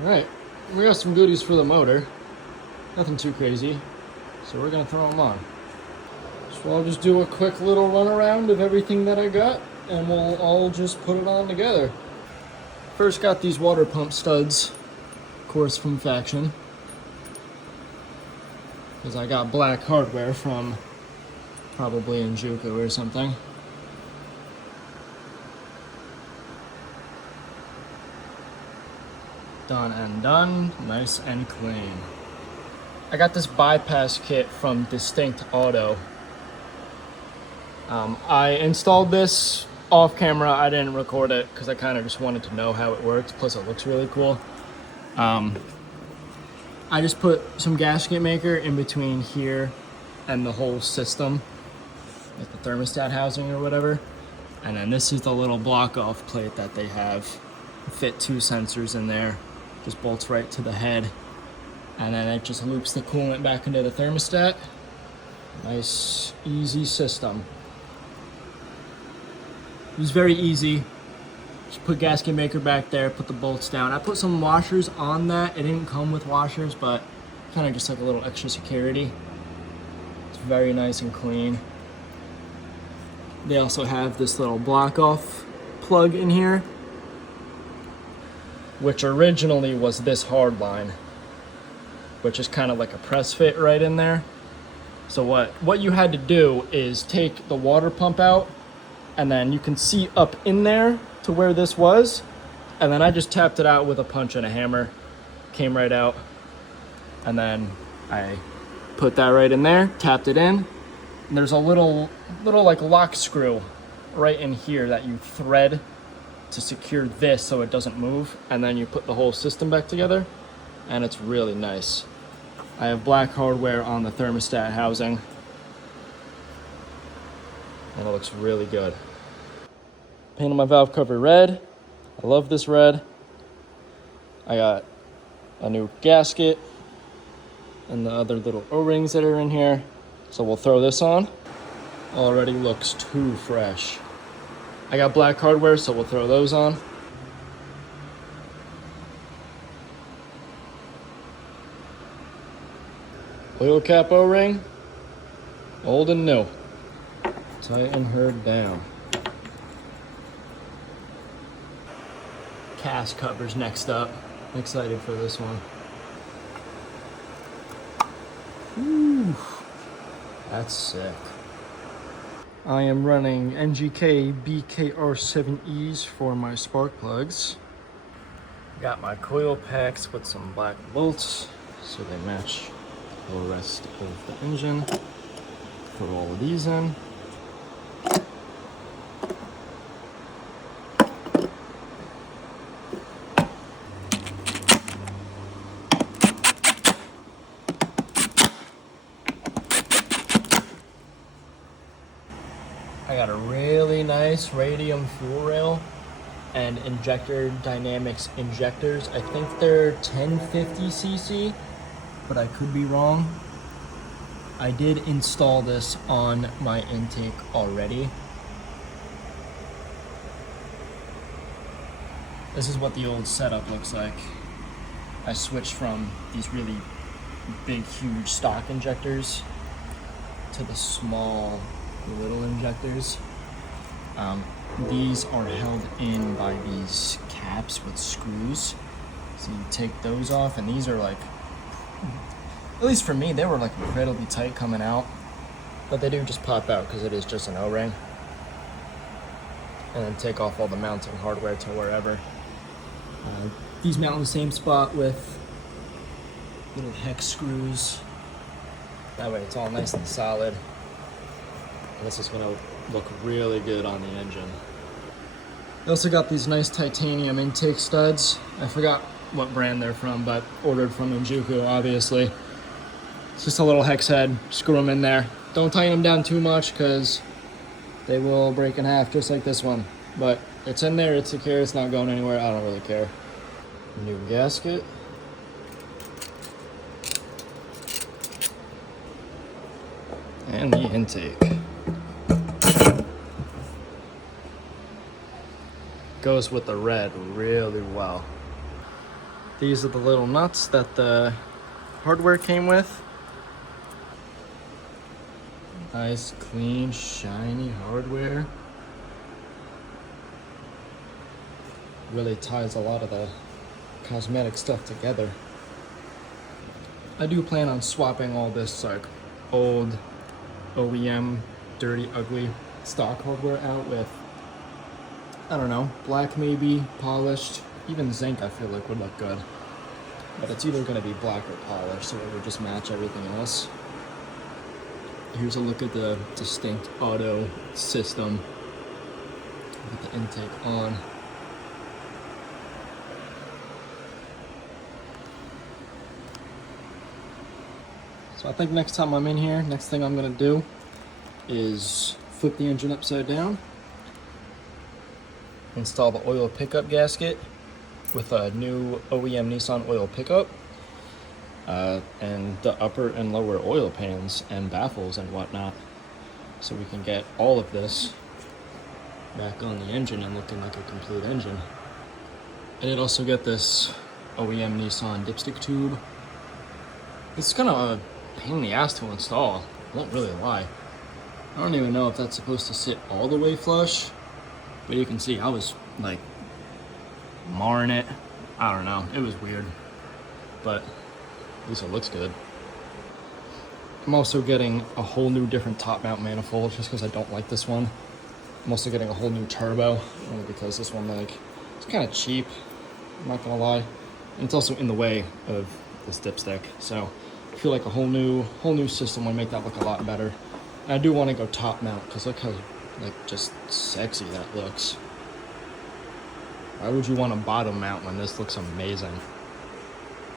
Alright, we got some goodies for the motor. Nothing too crazy, so we're gonna throw them on. So I'll just do a quick little run around of everything that I got, and we'll all just put it on together. First got these water pump studs, of course from Faction, because I got black hardware from probably in Juco or something. Done and done, nice and clean. I got this bypass kit from Distinct Auto. I installed this off camera. I didn't record it because I kind of just wanted to know how it works. Plus it looks really cool. I just put some gasket maker in between here and the whole system, like the thermostat housing or whatever. And then this is the little block off plate that they have. Fit 2 sensors in there. Just bolts right to the head, and then it just loops the coolant back into the thermostat. Nice, easy system. It was very easy. Just put gasket maker back there, put the bolts down. I put some washers on that. It didn't come with washers, but kind of just like a little extra security. It's very nice and clean. They also have this little block off plug in here, which originally was this hard line, which is kind of like a press fit right in there. So what you had to do is take the water pump out, and then you can see up in there to where this was, and then I just tapped it out with a punch and a hammer, came right out, and then I put that right in there, tapped it in, and there's a little like lock screw right in here that you thread to secure this so it doesn't move, and then you put the whole system back together, and it's really nice. I have black hardware on the thermostat housing, and it looks really good. Painted my valve cover red. I love this red. I got a new gasket and the other little O-rings that are in here, so we'll throw this on. Already looks too fresh. I got black hardware, so we'll throw those on. Oil cap O-ring, old and new. Tighten her down. Cast covers next up. I'm excited for this one. Ooh, that's sick. I am running NGK BKR7Es for my spark plugs. Got my coil packs with some black bolts so they match the rest of the engine. Put all of these in. I got a really nice radium fuel rail and injector dynamics injectors. I think they're 1050cc, but I could be wrong. I did install this on my intake already. This is what the old setup looks like. I switched from these really big, huge stock injectors to the small little injectors. These are held in by these caps with screws, so you take those off, and these are like, at least for me, they were like incredibly tight coming out, but they do just pop out because it is just an O-ring. And then take off all the mounting hardware to wherever. These mount in the same spot with little hex screws. That way it's all nice and solid. And this is gonna look really good on the engine. I also got these nice titanium intake studs. I forgot what brand they're from, but ordered from Juco, obviously. It's just a little hex head, screw them in there. Don't tighten them down too much because they will break in half just like this one. But it's in there, it's secure, it's not going anywhere, I don't really care. New gasket. And the intake. Goes with the red really well. These are the little nuts that the hardware came with. Nice, clean, shiny hardware. Really ties a lot of the cosmetic stuff together. I do plan on swapping all this like old OEM, dirty, ugly stock hardware out with, I don't know, black maybe, polished, even zinc I feel like would look good. But it's either gonna be black or polished, so it would just match everything else. Here's a look at the distinct auto system with the intake on. So I think next time I'm in here, next thing I'm gonna do is flip the engine upside down, install the oil pickup gasket with a new OEM Nissan oil pickup, and the upper and lower oil pans and baffles and whatnot, so we can get all of this back on the engine and looking like a complete engine. I did also get this OEM Nissan dipstick tube. It's kind of a pain in the ass to install, I won't really lie. I don't even know if that's supposed to sit all the way flush, but you can see I was like marring it. I don't know, it was weird, but at least it looks good. I'm also getting a whole new different top mount manifold just because I don't like this one. I'm also getting a whole new turbo, only because this one, like, it's kind of cheap, I'm not gonna lie. And it's also in the way of this dipstick, so I feel like a whole new system would make that look a lot better. And I do want to go top mount because look how like just sexy that looks. Why would you want a bottom mount when this looks amazing?